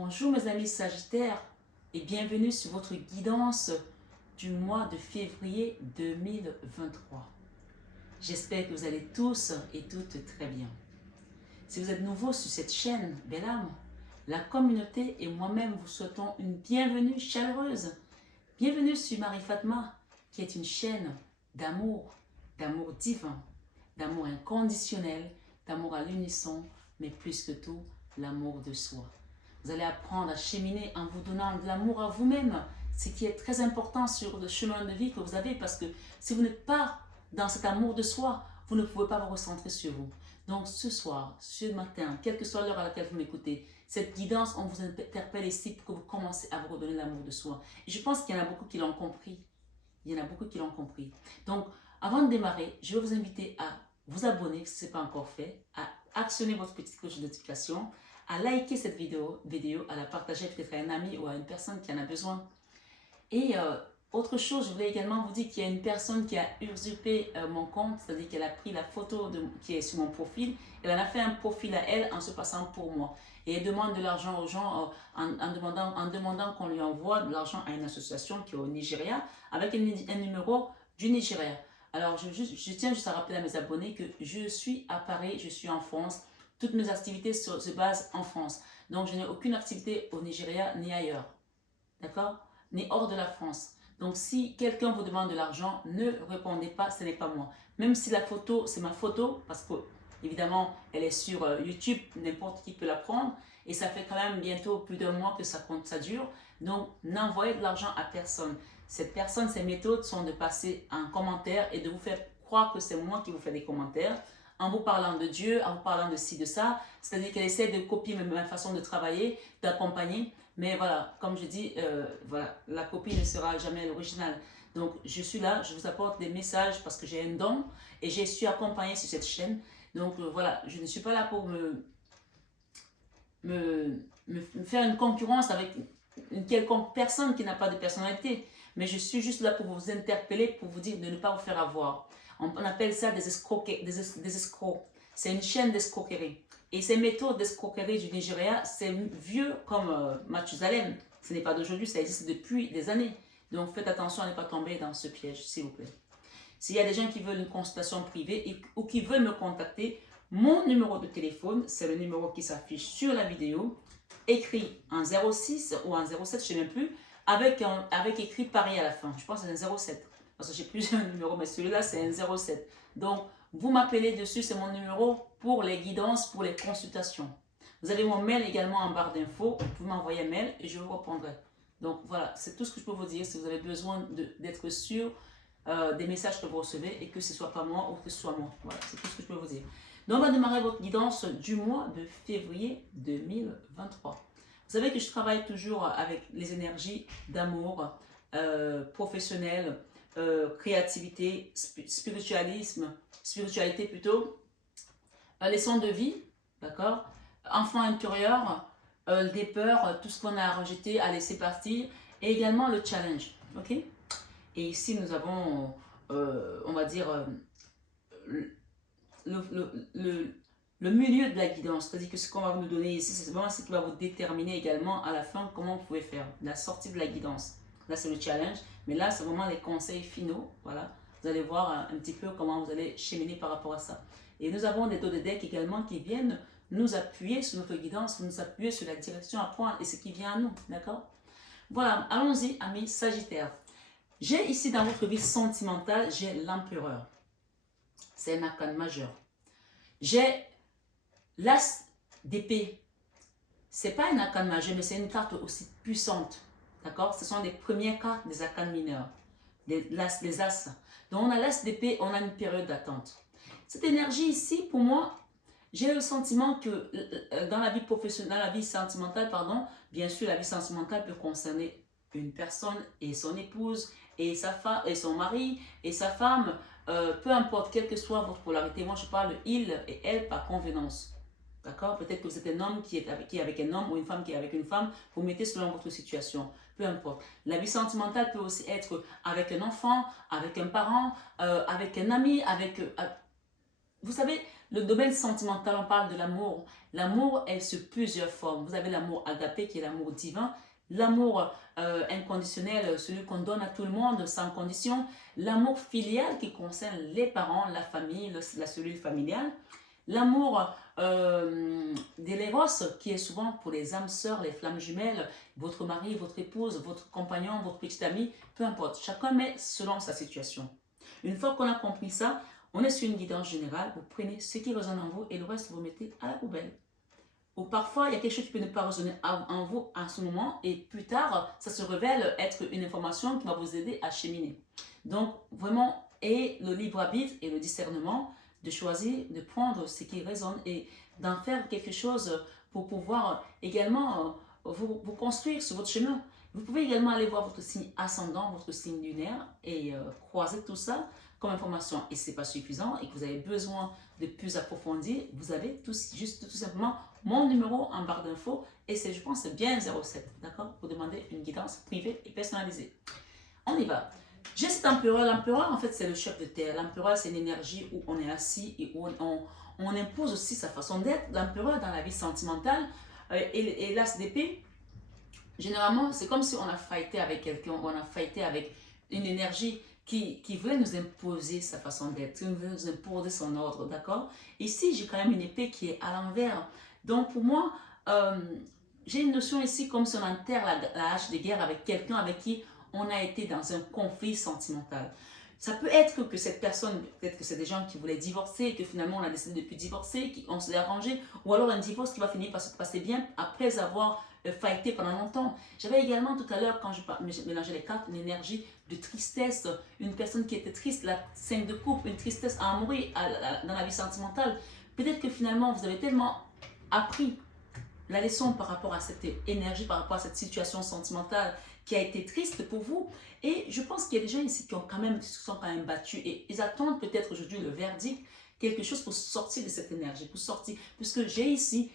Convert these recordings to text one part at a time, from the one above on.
Bonjour mes amis Sagittaires et bienvenue sur votre guidance du mois de février 2023. J'espère que vous allez tous et toutes très bien. Si vous êtes nouveau sur cette chaîne, belle âme, la communauté et moi-même vous souhaitons une bienvenue chaleureuse. Bienvenue sur Marie Fatma, qui est une chaîne d'amour divin, d'amour inconditionnel, d'amour à l'unisson, mais plus que tout, l'amour de soi. Vous allez apprendre à cheminer en vous donnant de l'amour à vous-même, ce qui est très important sur le chemin de vie que vous avez, parce que si vous n'êtes pas dans cet amour de soi, vous ne pouvez pas vous recentrer sur vous. Donc ce soir, ce matin, quelle que soit l'heure à laquelle vous m'écoutez, cette guidance, on vous interpelle ici pour que vous commencez à vous redonner l'amour de soi. Et je pense qu'il y en a beaucoup qui l'ont compris. Il y en a beaucoup qui l'ont compris. Donc, avant de démarrer, je vais vous inviter à vous abonner, si ce n'est pas encore fait, à actionner votre petite cloche de notification, à liker cette vidéo, à la partager peut-être à un ami ou à une personne qui en a besoin. Et autre chose, je voulais également vous dire qu'il y a une personne qui a usurpé mon compte, c'est-à-dire qu'elle a pris la photo qui est sur mon profil, elle en a fait un profil à elle en se passant pour moi. Et elle demande de l'argent aux gens en demandant qu'on lui envoie de l'argent à une association qui est au Nigeria avec un numéro du Nigeria. Alors je tiens juste à rappeler à mes abonnés que je suis à Paris, je suis en France. Toutes mes activités se basent en France. Donc, je n'ai aucune activité au Nigeria ni ailleurs. D'accord? Ni hors de la France. Donc, si quelqu'un vous demande de l'argent, ne répondez pas, ce n'est pas moi. Même si la photo, c'est ma photo, parce que, évidemment, elle est sur YouTube, n'importe qui peut la prendre. Et ça fait quand même bientôt plus d'un mois que ça dure. Donc, n'envoyez de l'argent à personne. Cette personne, ses méthodes sont de passer un commentaire et de vous faire croire que c'est moi qui vous fais des commentaires, en vous parlant de Dieu, en vous parlant de ci, de ça. C'est-à-dire qu'elle essaie de copier ma façon de travailler, d'accompagner. Mais voilà, comme je dis, voilà, la copie ne sera jamais l'original. Donc, je suis là, je vous apporte des messages parce que j'ai un don et j'ai su accompagner sur cette chaîne. Donc, voilà, je ne suis pas là pour me faire une concurrence avec une quelconque personne qui n'a pas de personnalité. Mais je suis juste là pour vous interpeller, pour vous dire de ne pas vous faire avoir. On appelle ça des escrocs. C'est une chaîne d'escroquerie. Et ces méthodes d'escroquerie du Nigeria, c'est vieux comme Mathusalem. Ce n'est pas d'aujourd'hui, ça existe depuis des années. Donc faites attention à ne pas tomber dans ce piège, s'il vous plaît. S'il y a des gens qui veulent une consultation privée ou qui veulent me contacter, mon numéro de téléphone, c'est le numéro qui s'affiche sur la vidéo, écrit en 06 ou en 07, je ne sais même plus, avec écrit Paris à la fin. Je pense que c'est un 07. Parce que j'ai plusieurs numéros, mais celui-là, c'est un 07. Donc, vous m'appelez dessus, c'est mon numéro pour les guidances, pour les consultations. Vous avez mon mail également en barre d'infos. Vous pouvez m'envoyer un mail et je vous répondrai. Donc, voilà, c'est tout ce que je peux vous dire. Si vous avez besoin d'être sûr des messages que vous recevez et que ce ne soit pas moi ou que ce soit moi. Voilà, c'est tout ce que je peux vous dire. Donc, on va démarrer votre guidance du mois de février 2023. Vous savez que je travaille toujours avec les énergies d'amour, professionnel, créativité, spiritualité plutôt, leçon de vie, d'accord, enfant intérieur, des peurs, tout ce qu'on a à rejeter, à laisser partir, et également le challenge, ok. Et ici nous avons, on va dire, le milieu de la guidance, c'est-à-dire que ce qu'on va vous donner ici, c'est vraiment ce qui va vous déterminer également à la fin comment vous pouvez faire la sortie de la guidance. Là, c'est le challenge, mais là, c'est vraiment les conseils finaux. Voilà, vous allez voir un petit peu comment vous allez cheminer par rapport à ça. Et nous avons des dos de deck également qui viennent nous appuyer sur notre guidance, nous appuyer sur la direction à prendre et ce qui vient à nous, d'accord? Voilà, allons-y, amis Sagittaires. J'ai ici dans votre vie sentimentale, j'ai l'empereur. C'est un arcane majeur. J'ai l'as d'épée. C'est pas un arcane majeur, mais c'est une carte aussi puissante. D'accord? Ce sont les premières cartes des arcanes mineurs. Les as. Donc on a l'as d'épée, on a une période d'attente. Cette énergie ici, pour moi, j'ai le sentiment que dans la vie professionnelle, dans la vie sentimentale, pardon, bien sûr la vie sentimentale peut concerner une personne et son épouse et sa femme et son mari et sa femme, peu importe quelle que soit votre polarité. Moi je parle de il et elle par convenance. D'accord? Peut-être que vous êtes un homme qui est avec un homme ou une femme qui est avec une femme. Vous mettez selon votre situation. Peu importe. La vie sentimentale peut aussi être avec un enfant, avec un parent, avec un ami, avec vous savez, le domaine sentimental, on parle de l'amour. L'amour est sur plusieurs formes. Vous avez l'amour agapé qui est l'amour divin, l'amour inconditionnel, celui qu'on donne à tout le monde sans condition, l'amour filial qui concerne les parents, la famille, la cellule familiale, l'amour de l'éros qui est souvent pour les âmes sœurs, les flammes jumelles, votre mari, votre épouse, votre compagnon, votre petit ami, peu importe. Chacun met selon sa situation. Une fois qu'on a compris ça, on est sur une guidance générale, vous prenez ce qui résonne en vous et le reste vous mettez à la poubelle. Ou parfois, il y a quelque chose qui peut ne pas résonner en vous à ce moment et plus tard, ça se révèle être une information qui va vous aider à cheminer. Donc, vraiment, ayez le libre arbitre et le discernement de choisir, de prendre ce qui résonne et d'en faire quelque chose pour pouvoir également vous construire sur votre chemin. Vous pouvez également aller voir votre signe ascendant, votre signe lunaire et croiser tout ça comme information. Et ce n'est pas suffisant et que vous avez besoin de plus approfondir, vous avez tout simplement mon numéro en barre d'infos et c'est, je pense, bien 07, d'accord? Pour demander une guidance privée et personnalisée. On y va. J'ai cet empereur. L'empereur, en fait, c'est le chef de terre. L'empereur, c'est une énergie où on est assis et où on impose aussi sa façon d'être. L'empereur, dans la vie sentimentale, et l'as d'épée, généralement, c'est comme si on a fighté avec quelqu'un, on a fighté avec une énergie qui voulait nous imposer sa façon d'être, qui voulait nous imposer son ordre, d'accord? Ici, j'ai quand même une épée qui est à l'envers. Donc, pour moi, j'ai une notion ici comme si on enterre la hache de guerre avec quelqu'un avec qui on a été dans un conflit sentimental. Ça peut être que cette personne, peut-être que c'est des gens qui voulaient divorcer et que finalement on a décidé de ne plus divorcer, qu'on s'est arrangé, ou alors un divorce qui va finir par se passer bien après avoir fighté pendant longtemps. J'avais également tout à l'heure, quand je mélangeais les cartes, une énergie de tristesse, une personne qui était triste, la 5 de coupe, une tristesse à mourir dans la vie sentimentale. Peut-être que finalement vous avez tellement appris la leçon par rapport à cette énergie, par rapport à cette situation sentimentale qui a été triste pour vous. Et je pense qu'il y a des gens ici qui se sont quand même battus et ils attendent peut-être aujourd'hui le verdict, quelque chose pour sortir de cette énergie, pour sortir. Puisque j'ai ici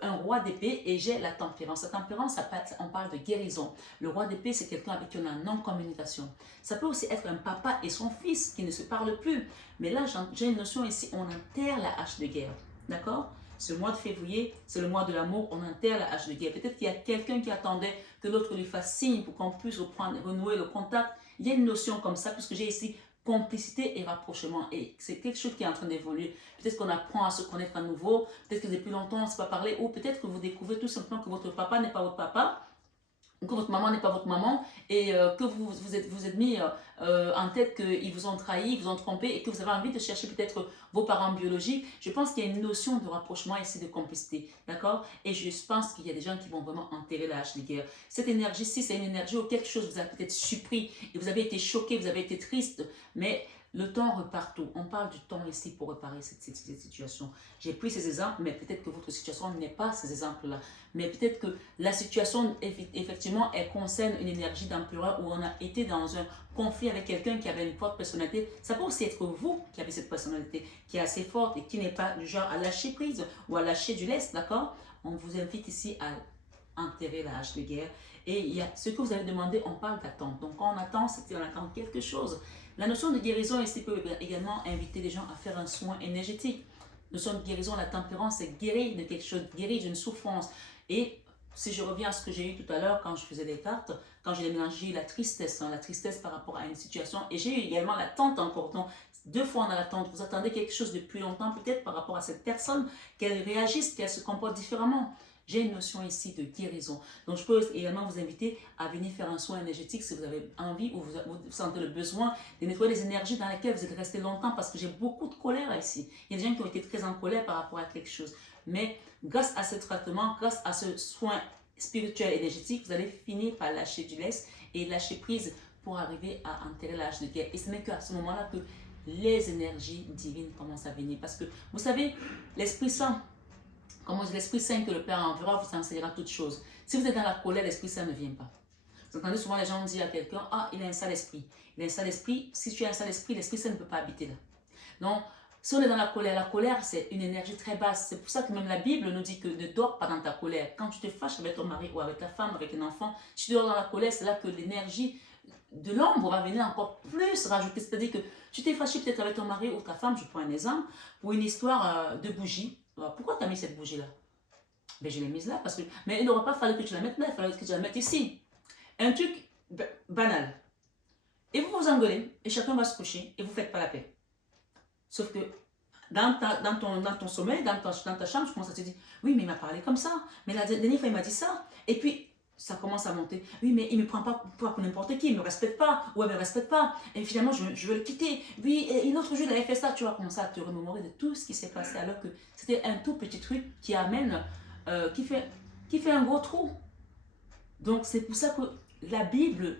un roi d'épée et j'ai la tempérance. La tempérance, on parle de guérison. Le roi d'épée, c'est quelqu'un avec qui on a une non-communication. Ça peut aussi être un papa et son fils qui ne se parlent plus. Mais là, j'ai une notion ici, on enterre la hache de guerre. D'accord? Ce mois de février, c'est le mois de l'amour, on enterre la hache de guerre. Peut-être qu'il y a quelqu'un qui attendait que l'autre lui fasse signe pour qu'on puisse renouer le contact. Il y a une notion comme ça, puisque j'ai ici complicité et rapprochement. Et c'est quelque chose qui est en train d'évoluer. Peut-être qu'on apprend à se connaître à nouveau, peut-être que depuis longtemps on ne s'est pas parlé, ou peut-être que vous découvrez tout simplement que votre papa n'est pas votre papa, que votre maman n'est pas votre maman et que vous êtes mis en tête qu'ils vous ont trahi, ils vous ont trompé et que vous avez envie de chercher peut-être vos parents biologiques. Je pense qu'il y a une notion de rapprochement ici, de complicité, d'accord? Et je pense qu'il y a des gens qui vont vraiment enterrer la hache de guerre. Cette énergie-ci, c'est une énergie où quelque chose vous a peut-être surpris et vous avez été choqué, vous avez été triste, mais le temps repart tout. On parle du temps ici pour réparer cette situation. J'ai pris ces exemples, mais peut-être que votre situation n'est pas ces exemples-là. Mais peut-être que la situation, effectivement, elle concerne une énergie d'empereur où on a été dans un conflit avec quelqu'un qui avait une forte personnalité. Ça peut aussi être vous qui avez cette personnalité qui est assez forte et qui n'est pas du genre à lâcher prise ou à lâcher du lest, d'accord? On vous invite ici à enterrer la hache de guerre. Et il y a ce que vous avez demandé, on parle d'attente. Donc quand on attend, c'est qu'on attend quelque chose. La notion de guérison ici peut également inviter les gens à faire un soin énergétique. La notion de guérison, la tempérance, c'est guérir de quelque chose, guérir d'une souffrance. Et si je reviens à ce que j'ai eu tout à l'heure quand je faisais les cartes, quand je les mélangeais, la tristesse par rapport à une situation. Et j'ai eu également l'attente encore. Donc, 2 fois on a l'attente. Vous attendez quelque chose depuis longtemps, peut-être par rapport à cette personne, qu'elle réagisse, qu'elle se comporte différemment. J'ai une notion ici de guérison. Donc, je peux également vous inviter à venir faire un soin énergétique si vous avez envie ou vous sentez le besoin de nettoyer les énergies dans lesquelles vous êtes resté longtemps parce que j'ai beaucoup de colère ici. Il y a des gens qui ont été très en colère par rapport à quelque chose. Mais grâce à ce traitement, grâce à ce soin spirituel énergétique, vous allez finir par lâcher du lest et lâcher prise pour arriver à enterrer la hache de guerre. Et ce n'est qu'à ce moment-là que les énergies divines commencent à venir. Parce que, vous savez, l'Esprit Saint, comme on dit, l'Esprit Saint que le Père enverra vous enseignera toutes choses. Si vous êtes dans la colère, l'Esprit Saint ne vient pas. Vous entendez souvent les gens dire à quelqu'un, ah, il a un sale esprit. Il a un sale esprit. Si tu as un sale esprit, l'Esprit Saint ne peut pas habiter là. Donc, si on est dans la colère, c'est une énergie très basse. C'est pour ça que même la Bible nous dit que ne dors pas dans ta colère. Quand tu te fâches avec ton mari ou avec ta femme, avec un enfant, si tu dors dans la colère, c'est là que l'énergie de l'ombre va venir encore plus rajouter. C'est-à-dire que tu t'es fâché peut-être avec ton mari ou ta femme, je prends un exemple, pour une histoire de bougie. Alors, pourquoi tu as mis cette bougie-là? Ben, je l'ai mise là parce que... Mais il n'aurait pas fallu que tu la mettes là, il fallait que tu la mettes ici. Un truc banal. Et vous vous engueulez, et chacun va se coucher, et vous ne faites pas la paix. Sauf que dans ton sommeil, dans ta chambre, je commence à te dire, oui, mais il m'a parlé comme ça. Mais la dernière fois, il m'a dit ça. Et puis, ça commence à monter. Oui, mais il ne me prend pas pour n'importe qui, il ne me respecte pas. Ou elle ne me respecte pas. Et finalement, je veux le quitter. Oui, et l'autre jour, il avait fait ça. Tu vas commencer à te remémorer de tout ce qui s'est passé alors que c'était un tout petit truc qui amène, qui fait un gros trou. Donc, c'est pour ça que la Bible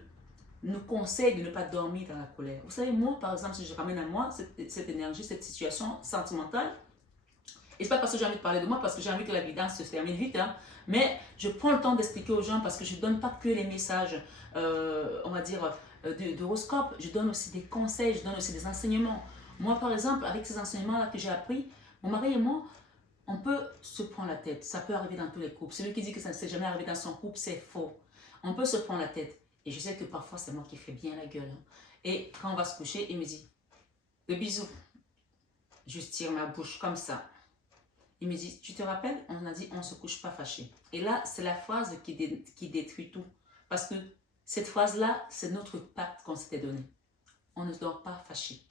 nous conseille de ne pas dormir dans la colère. Vous savez, moi, par exemple, si je ramène à moi cette énergie, cette situation sentimentale, et c'est pas parce que j'ai envie de parler de moi, parce que j'ai envie que la guidance se termine vite, hein, mais je prends le temps d'expliquer aux gens parce que je ne donne pas que les messages, on va dire, d'horoscope, je donne aussi des conseils, je donne aussi des enseignements. Moi, par exemple, avec ces enseignements-là que j'ai appris, mon mari et moi, on peut se prendre la tête. Ça peut arriver dans tous les couples. Celui qui dit que ça ne s'est jamais arrivé dans son couple, c'est faux. On peut se prendre la tête. Et je sais que parfois, c'est moi qui fais bien la gueule. Et quand on va se coucher, il me dit, le bisou. Je tire ma bouche comme ça. Il me dit, tu te rappelles, on a dit, on ne se couche pas fâché. Et là, c'est la phrase qui détruit tout. Parce que cette phrase-là, c'est notre pacte qu'on s'était donné. On ne dort pas fâché.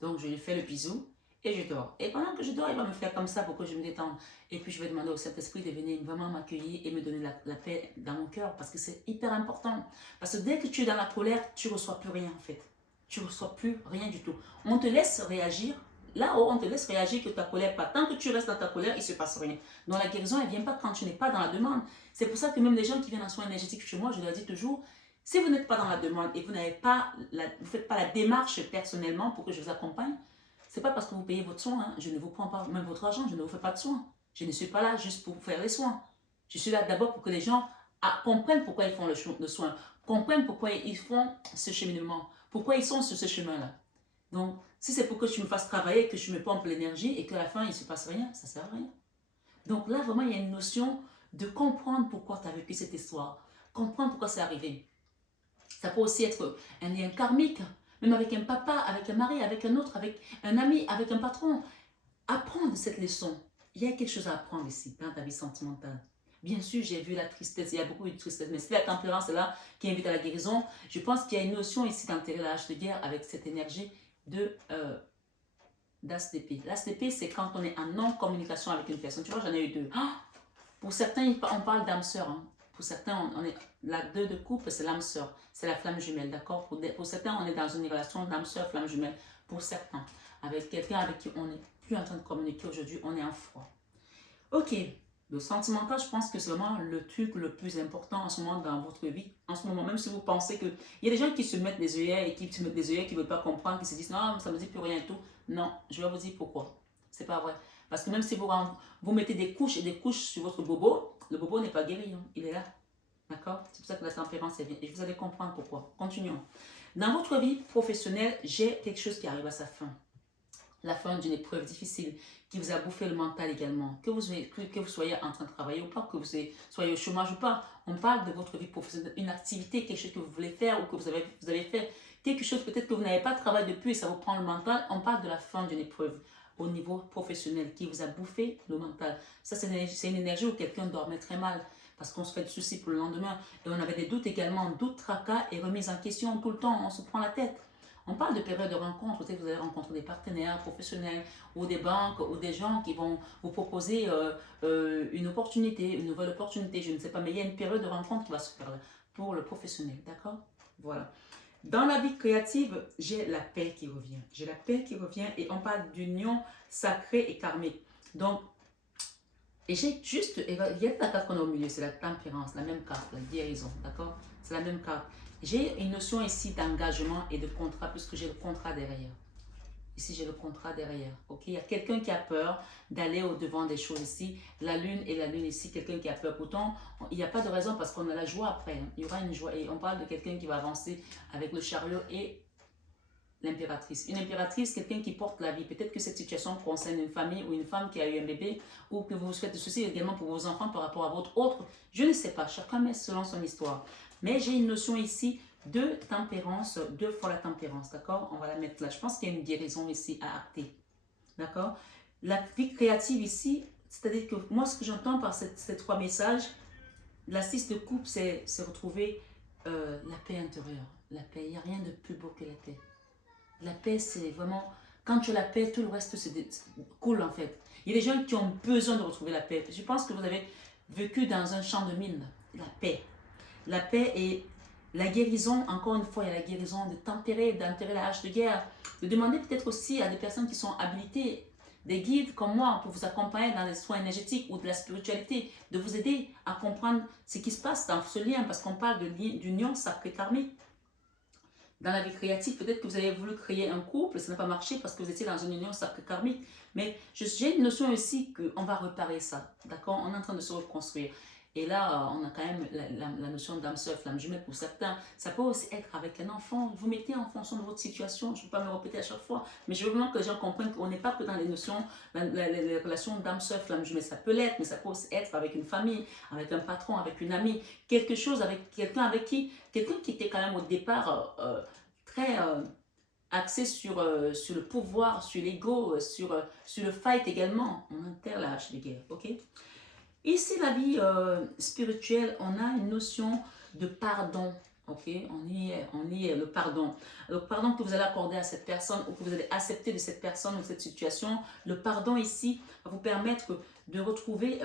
Donc, je lui fais le bisou et je dors. Et pendant que je dors, il va me faire comme ça pour que je me détende. Et puis, je vais demander au Saint-Esprit de venir vraiment m'accueillir et me donner la paix dans mon cœur. Parce que c'est hyper important. Parce que dès que tu es dans la colère, tu ne reçois plus rien en fait. Tu ne reçois plus rien du tout. On te laisse réagir. Là où on te laisse réagir que ta colère pas. Tant que tu restes dans ta colère, il ne se passe rien. Donc la guérison, elle ne vient pas quand tu n'es pas dans la demande. C'est pour ça que même les gens qui viennent en soins énergétiques chez moi, je leur dis toujours, si vous n'êtes pas dans la demande et vous ne faites pas la démarche personnellement pour que je vous accompagne, ce n'est pas parce que vous payez votre soin, hein, je ne vous prends pas même votre argent, je ne vous fais pas de soins. Je ne suis pas là juste pour vous faire les soins. Je suis là d'abord pour que les gens comprennent pourquoi ils font le soin, comprennent pourquoi ils font ce cheminement, pourquoi ils sont sur ce chemin-là. Donc, si c'est pour que tu me fasses travailler, que je me pompe l'énergie et qu'à la fin, il ne se passe rien, ça ne sert à rien. Donc là, vraiment, il y a une notion de comprendre pourquoi tu as vécu cette histoire, comprendre pourquoi c'est arrivé. Ça peut aussi être un lien karmique, même avec un papa, avec un mari, avec un autre, avec un ami, avec un patron. Apprendre cette leçon. Il y a quelque chose à apprendre ici, dans ta vie sentimentale. Bien sûr, j'ai vu la tristesse, il y a beaucoup de tristesse, mais c'est la tempérance là qui invite à la guérison. Je pense qu'il y a une notion ici d'enterrer la hache de guerre avec cette énergie d'ASTP. L'ASTP, c'est quand on est en non-communication avec une personne. Tu vois, j'en ai eu deux. Pour certains, on parle d'âme sœur. Hein. Pour certains, la deux de couple, c'est l'âme sœur. C'est la flamme jumelle, d'accord? Pour certains, on est dans une relation d'âme sœur, flamme jumelle. Pour certains, avec quelqu'un avec qui on n'est plus en train de communiquer aujourd'hui, on est en froid. Ok, le sentimental, je pense que c'est vraiment le truc le plus important en ce moment dans votre vie. En ce moment, même si vous pensez que... Il y a des gens qui se mettent des œillets et qui se mettent des œillets, qui ne veulent pas comprendre, qui se disent non, ça ne me dit plus rien et tout. Non, je vais vous dire pourquoi. C'est pas vrai. Parce que même si vous mettez des couches et des couches sur votre bobo, le bobo n'est pas guéri, hein. Il est là. D'accord? C'est pour ça que la tempérance est bien. Et vous allez comprendre pourquoi. Continuons. Dans votre vie professionnelle, j'ai quelque chose qui arrive à sa fin. La fin d'une épreuve difficile qui vous a bouffé le mental également. Que vous soyez en train de travailler ou pas, que vous soyez au chômage ou pas. On parle de votre vie professionnelle, une activité, quelque chose que vous voulez faire ou que vous avez fait. Quelque chose peut-être que vous n'avez pas travaillé depuis et ça vous prend le mental. On parle de la fin d'une épreuve au niveau professionnel qui vous a bouffé le mental. Ça, c'est une énergie où quelqu'un dormait très mal parce qu'on se fait du souci pour le lendemain. Et on avait des doutes également, doutes, tracas et remises en question tout le temps. On se prend la tête. On parle de période de rencontre, peut-être que vous allez rencontrer des partenaires professionnels ou des banques ou des gens qui vont vous proposer une opportunité, une nouvelle opportunité, je ne sais pas, mais il y a une période de rencontre qui va se faire pour le professionnel, d'accord? Voilà. Dans la vie créative, j'ai la paix qui revient. J'ai la paix qui revient et on parle d'union sacrée et karmique. Donc, et j'ai juste, il y a la carte qu'on a au milieu, c'est la tempérance, la même carte, la guérison, d'accord? C'est la même carte. J'ai une notion ici d'engagement et de contrat, puisque j'ai le contrat derrière. Ici, j'ai le contrat derrière. Ok, il y a quelqu'un qui a peur d'aller au-devant des choses ici. La lune et la lune ici, quelqu'un qui a peur. Pourtant, il n'y a pas de raison parce qu'on a la joie après. Hein. Il y aura une joie. Et on parle de quelqu'un qui va avancer avec le chariot et l'impératrice. Une impératrice, quelqu'un qui porte la vie. Peut-être que cette situation concerne une famille ou une femme qui a eu un bébé ou que vous vous faites des soucis également pour vos enfants par rapport à votre autre. Je ne sais pas. Chacun met selon son histoire. Mais j'ai une notion ici 2 tempérance, 2 fois la tempérance, d'accord? On va la mettre là. Je pense qu'il y a une guérison ici à acter, d'accord? La vie créative ici, c'est-à-dire que moi, ce que j'entends par ces 3 messages, la 6 de coupe, c'est retrouver la paix intérieure. La paix, il n'y a rien de plus beau que la paix. La paix, c'est vraiment, quand tu as la paix, tout le reste coule en fait. Il y a des gens qui ont besoin de retrouver la paix. Je pense que vous avez vécu dans un champ de mine. La paix. La paix et la guérison, encore une fois, il y a la guérison d'enterrer la hache de guerre. De demander peut-être aussi à des personnes qui sont habilitées, des guides comme moi, pour vous accompagner dans les soins énergétiques ou de la spiritualité, de vous aider à comprendre ce qui se passe dans ce lien, parce qu'on parle d'union sacrée karmique. Dans la vie créative, peut-être que vous avez voulu créer un couple, ça n'a pas marché parce que vous étiez dans une union sacrée karmique. Mais j'ai une notion aussi qu'on va réparer ça, d'accord? On est en train de se reconstruire. Et là, on a quand même la notion d'âme sœur, flamme jumelle pour certains. Ça peut aussi être avec un enfant. Vous mettez en fonction de votre situation. Je ne veux pas me répéter à chaque fois, mais je veux vraiment que les gens comprennent qu'on n'est pas que dans les notions, les relations d'âme sœur, flamme jumelle. Ça peut l'être, mais ça peut aussi être avec une famille, avec un patron, avec une amie. Quelque chose avec quelqu'un quelqu'un qui était quand même au départ très axé sur le pouvoir, sur l'ego, sur le fight également. On enterre la hache de guerre, ok? Ici, la vie spirituelle, on a une notion de pardon. Ok, on y est, le pardon. Le pardon que vous allez accorder à cette personne ou que vous allez accepter de cette personne ou de cette situation, le pardon ici va vous permettre de retrouver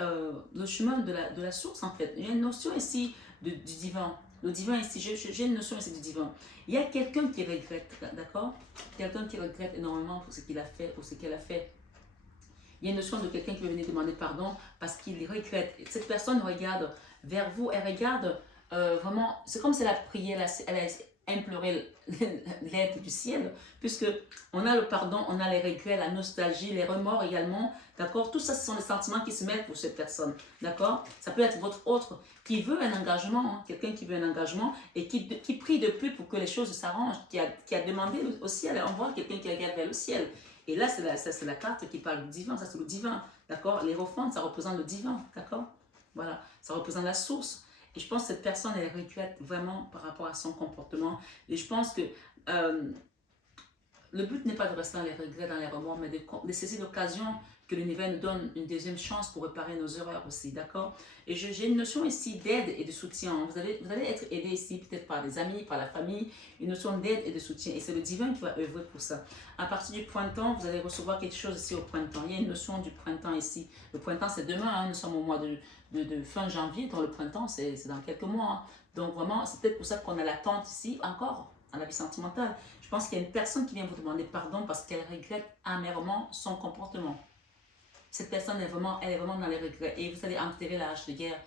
le chemin de la source en fait. Il y a une notion ici du divin. Le divin ici, j'ai une notion ici du divin. Il y a quelqu'un qui regrette, d'accord? Quelqu'un qui regrette énormément pour ce qu'il a fait ou ce qu'elle a fait. Il y a une notion de quelqu'un qui veut venir demander pardon parce qu'il regrette. Cette personne regarde vers vous, elle regarde vraiment, c'est comme si elle a prié, elle a imploré l'aide du ciel, puisque on a le pardon, on a les regrets, la nostalgie, les remords également, d'accord? Tout ça, ce sont les sentiments qui se mettent pour cette personne, d'accord? Ça peut être votre autre qui veut un engagement, hein, quelqu'un qui veut un engagement et qui prie de plus pour que les choses s'arrangent, qui a demandé au ciel, on voit quelqu'un qui regarde vers le ciel. Et là, c'est la carte qui parle du divin, ça c'est le divin, d'accord? Les offrandes, ça représente le divin, d'accord? Voilà, ça représente la source. Et je pense que cette personne, elle regrette vraiment par rapport à son comportement. Et je pense que le but n'est pas de rester dans les regrets, dans les remords, mais de saisir l'occasion que l'univers nous donne une deuxième chance pour réparer nos erreurs aussi, d'accord? Et j'ai une notion ici d'aide et de soutien. Vous allez être aidé ici peut-être par des amis, par la famille, une notion d'aide et de soutien. Et c'est le divin qui va œuvrer pour ça. À partir du printemps, vous allez recevoir quelque chose ici au printemps. Il y a une notion du printemps ici. Le printemps, c'est demain, hein. Nous sommes au mois de fin janvier, donc le printemps, c'est dans quelques mois. Hein. Donc vraiment, c'est peut-être pour ça qu'on a l'attente ici encore, dans la vie sentimentale. Je pense qu'il y a une personne qui vient vous demander pardon parce qu'elle regrette amèrement son comportement. Cette personne elle est vraiment dans les regrets et vous allez enterrer la hache de guerre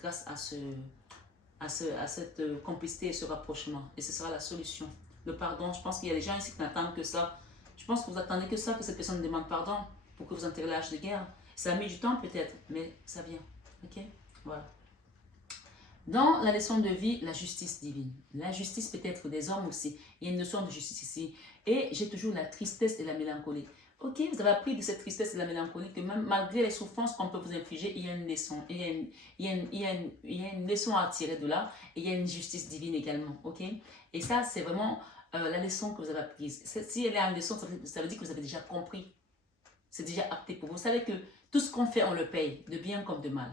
grâce à cette complicité et ce rapprochement. Et ce sera la solution. Le pardon, je pense qu'il y a des gens ici qui n'attendent que ça. Je pense que vous attendez que ça, que cette personne demande pardon pour que vous enterrez la hache de guerre. Ça a mis du temps peut-être, mais ça vient. Ok? Voilà. Dans la leçon de vie, la justice divine. La justice peut être des hommes aussi. Il y a une notion de justice ici. Et j'ai toujours la tristesse et la mélancolie. Ok, vous avez appris de cette tristesse et de la mélancolie que même malgré les souffrances qu'on peut vous infliger, il y a une leçon. Il y a une leçon à tirer de là. Et il y a une justice divine également. Ok? Et ça, c'est vraiment la leçon que vous avez apprise. Si elle est une leçon, ça veut dire que vous avez déjà compris. C'est déjà acté pour vous. Vous savez que tout ce qu'on fait, on le paye, de bien comme de mal.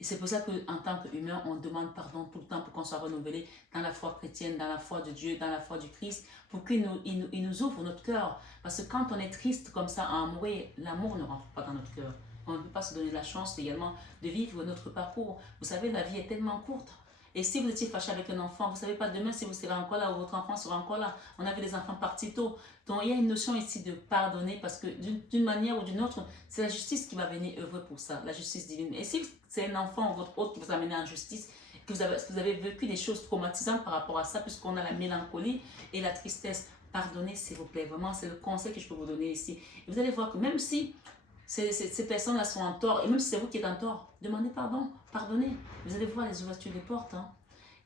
Et c'est pour ça qu'en tant qu'humain, on demande pardon tout le temps pour qu'on soit renouvelé dans la foi chrétienne, dans la foi de Dieu, dans la foi du Christ, pour qu'il nous ouvre notre cœur. Parce que quand on est triste comme ça à mourir, l'amour ne rentre pas dans notre cœur. On ne peut pas se donner la chance également de vivre notre parcours. Vous savez, la vie est tellement courte. Et si vous étiez fâché avec un enfant, vous ne savez pas demain si vous serez encore là ou votre enfant sera encore là. On avait des enfants partis tôt. Donc il y a une notion ici de pardonner parce que d'une manière ou d'une autre, c'est la justice qui va venir œuvrer pour ça, la justice divine. Et si c'est un enfant ou votre autre qui vous a amené en justice, que vous avez vécu des choses traumatisantes par rapport à ça, puisqu'on a la mélancolie et la tristesse, pardonnez s'il vous plaît. Vraiment, c'est le conseil que je peux vous donner ici. Et vous allez voir que même si ces personnes-là sont en tort, et même si c'est vous qui êtes en tort, demandez pardon, pardonnez. Vous allez voir les ouvertures des portes. Hein.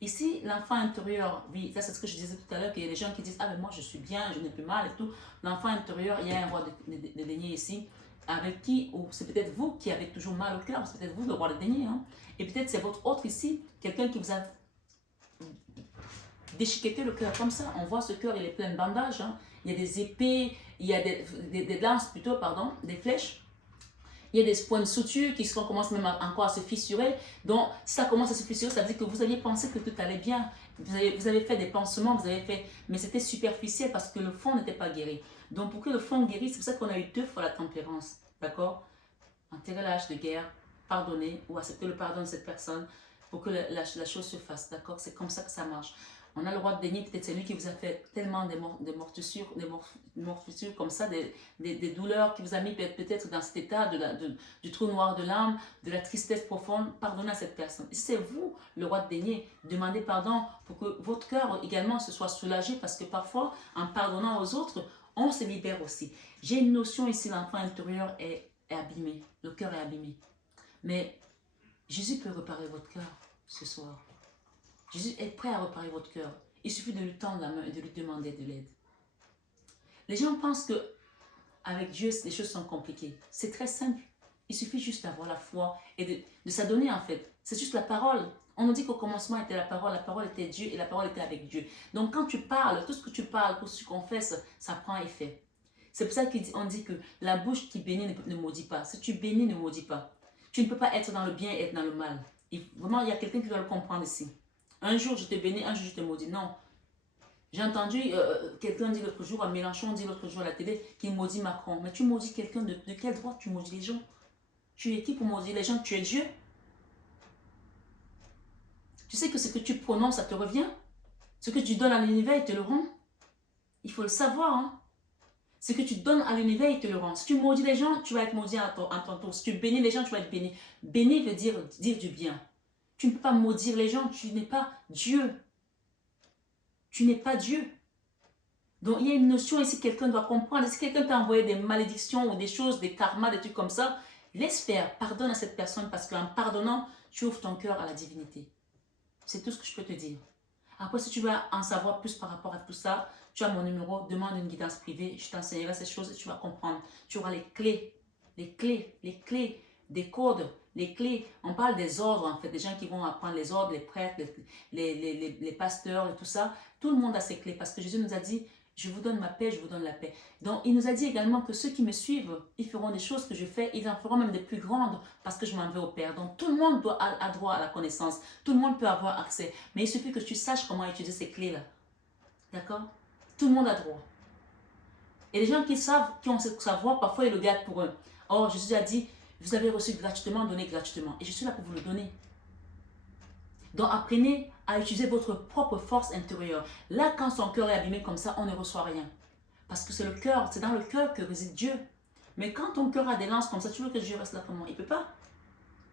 Ici, l'enfant intérieur, oui, ça c'est ce que je disais tout à l'heure, qu'il y a des gens qui disent, ah mais moi je suis bien, je n'ai plus mal et tout. L'enfant intérieur, il y a un roi de denier ici, avec qui, ou c'est peut-être vous qui avez toujours mal au cœur, c'est peut-être vous le roi de denier. Hein. Et peut-être c'est votre autre ici, quelqu'un qui vous a déchiqueter le cœur comme ça. On voit ce cœur, il est plein de bandages. Hein. Il y a des épées, il y a des lances plutôt, pardon, des flèches. Il y a des points de suture qui commencent même encore à se fissurer. Donc, si ça commence à se fissurer, ça veut dire que vous aviez pensé que tout allait bien. Vous avez fait des pansements, mais c'était superficiel parce que le fond n'était pas guéri. Donc, pour que le fond guérisse, c'est pour ça qu'on a eu 2 fois la tempérance. D'accord? Enterrer la hache de guerre, pardonner ou accepter le pardon de cette personne pour que la chose se fasse. D'accord? C'est comme ça que ça marche. On a le roi de déni, peut-être c'est lui qui vous a fait tellement de morsures comme ça, des douleurs, qui vous a mis peut-être dans cet état du trou noir de l'âme, de la tristesse profonde. Pardonnez à cette personne. Et si c'est vous, le roi de déni, demandez pardon pour que votre cœur également se soit soulagé, parce que parfois, en pardonnant aux autres, on se libère aussi. J'ai une notion ici, l'enfant intérieur est abîmé, le cœur est abîmé. Mais Jésus peut réparer votre cœur ce soir. Jésus est prêt à réparer votre cœur. Il suffit de lui tendre la main et de lui demander de l'aide. Les gens pensent que avec Dieu, les choses sont compliquées. C'est très simple. Il suffit juste d'avoir la foi et de s'adonner en fait. C'est juste la parole. On nous dit qu'au commencement était la parole était Dieu et la parole était avec Dieu. Donc quand tu parles, tout ce que tu parles, tout ce que tu confesses, ça prend effet. C'est pour ça qu'on dit que la bouche qui bénit ne maudit pas. Si tu bénis, ne maudis pas. Tu ne peux pas être dans le bien et être dans le mal. Vraiment, il y a quelqu'un qui doit le comprendre ici. Un jour, je te bénis, un jour, je te maudis. Non. J'ai entendu quelqu'un dire l'autre jour, à Mélenchon, dire l'autre jour à la télé, qu'il maudit Macron. Mais tu maudis quelqu'un, de quel droit tu maudis les gens? Tu es qui pour maudire les gens? Tu es Dieu. Tu sais que ce que tu prononces, ça te revient. Ce que tu donnes à l'univers, il te le rend. Il faut le savoir. Hein? Ce que tu donnes à l'univers, il te le rend. Si tu maudis les gens, tu vas être maudit à ton tour. Si tu bénis les gens, tu vas être béni. Béni veut dire du bien. Tu ne peux pas maudire les gens, tu n'es pas Dieu. Tu n'es pas Dieu. Donc il y a une notion ici, quelqu'un doit comprendre. Si quelqu'un t'a envoyé des malédictions ou des choses, des karmas, des trucs comme ça, laisse faire, pardonne à cette personne parce qu'en pardonnant, tu ouvres ton cœur à la divinité. C'est tout ce que je peux te dire. Après, si tu veux en savoir plus par rapport à tout ça, tu as mon numéro, demande une guidance privée, je t'enseignerai ces choses et tu vas comprendre. Tu auras les clés des codes, les clés. On parle des ordres en fait, des gens qui vont apprendre les ordres, les prêtres, les pasteurs et tout ça. Tout le monde a ses clés parce que Jésus nous a dit, je vous donne ma paix, je vous donne la paix. Donc il nous a dit également que ceux qui me suivent, ils feront des choses que je fais, ils en feront même des plus grandes parce que je m'en vais au Père. Donc tout le monde a droit à la connaissance, tout le monde peut avoir accès. Mais il suffit que tu saches comment utiliser ces clés-là. D'accord? Tout le monde a droit. Et les gens qui savent, qui ont ce savoir, parfois ils le gardent pour eux. Or Jésus a dit, vous avez reçu gratuitement, donnez gratuitement. Et je suis là pour vous le donner. Donc apprenez à utiliser votre propre force intérieure. Là, quand son cœur est abîmé comme ça, on ne reçoit rien. Parce que c'est le cœur, c'est dans le cœur que réside Dieu. Mais quand ton cœur a des lances comme ça, tu veux que Dieu reste là comment? Il ne peut pas.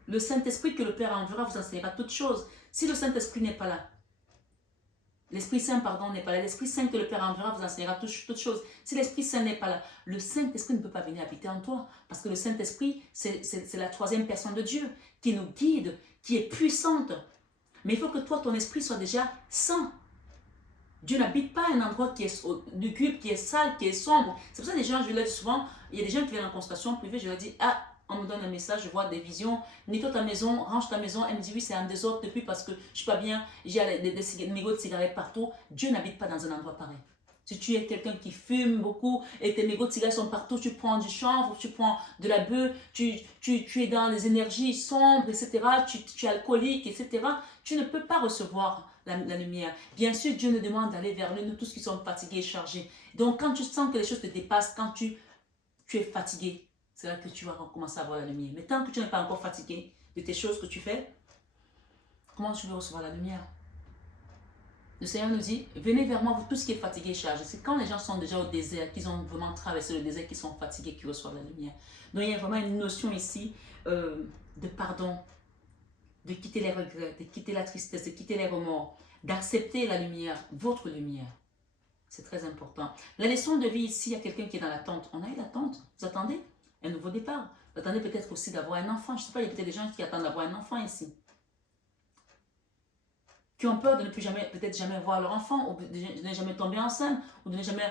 Le Saint-Esprit que le Père enverra vous enseignera toutes choses. Si le Saint-Esprit n'est pas là, l'Esprit Saint, pardon, n'est pas là. L'Esprit Saint que le Père enverra vous enseignera toutes choses. Si l'Esprit Saint n'est pas là, le Saint-Esprit ne peut pas venir habiter en toi. Parce que le Saint-Esprit, c'est la troisième personne de Dieu qui nous guide, qui est puissante. Mais il faut que toi, ton esprit soit déjà saint. Dieu n'habite pas un endroit qui est lugubre, qui est sale, qui est sombre. C'est pour ça que les gens, je le dis souvent, il y a des gens qui viennent en consultation privée, je leur dis, ah, on me donne un message, je vois des visions, nettoie ta maison, range ta maison. Elle me dit, oui, c'est un désordre depuis parce que je ne suis pas bien, j'ai des mégots de cigarettes partout. Dieu n'habite pas dans un endroit pareil. Si tu es quelqu'un qui fume beaucoup et tes mégots de cigarettes sont partout, tu prends du chanvre, tu prends de la bœuf, tu es dans les énergies sombres, etc., tu es alcoolique, etc., tu ne peux pas recevoir la lumière. Bien sûr, Dieu nous demande d'aller vers lui, nous tous qui sommes fatigués et chargés. Donc, quand tu sens que les choses te dépassent, quand tu es fatigué, c'est là que tu vas commencer à voir la lumière. Mais tant que tu n'es pas encore fatigué de tes choses que tu fais, comment tu veux recevoir la lumière? Le Seigneur nous dit, venez vers moi, vous tous qui êtes fatigués et chargés. C'est quand les gens sont déjà au désert, qu'ils ont vraiment traversé le désert, qu'ils sont fatigués, qu'ils reçoivent la lumière. Donc il y a vraiment une notion ici de pardon, de quitter les regrets, de quitter la tristesse, de quitter les remords, d'accepter la lumière, votre lumière. C'est très important. La leçon de vie ici, il y a quelqu'un qui est dans l'attente. On a eu l'attente. Vous attendez un nouveau départ. Vous attendez peut-être aussi d'avoir un enfant. Je ne sais pas, il y a peut-être des gens qui attendent d'avoir un enfant ici. Qui ont peur de ne plus jamais, peut-être jamais voir leur enfant, ou de ne jamais tomber enceinte, ou de ne jamais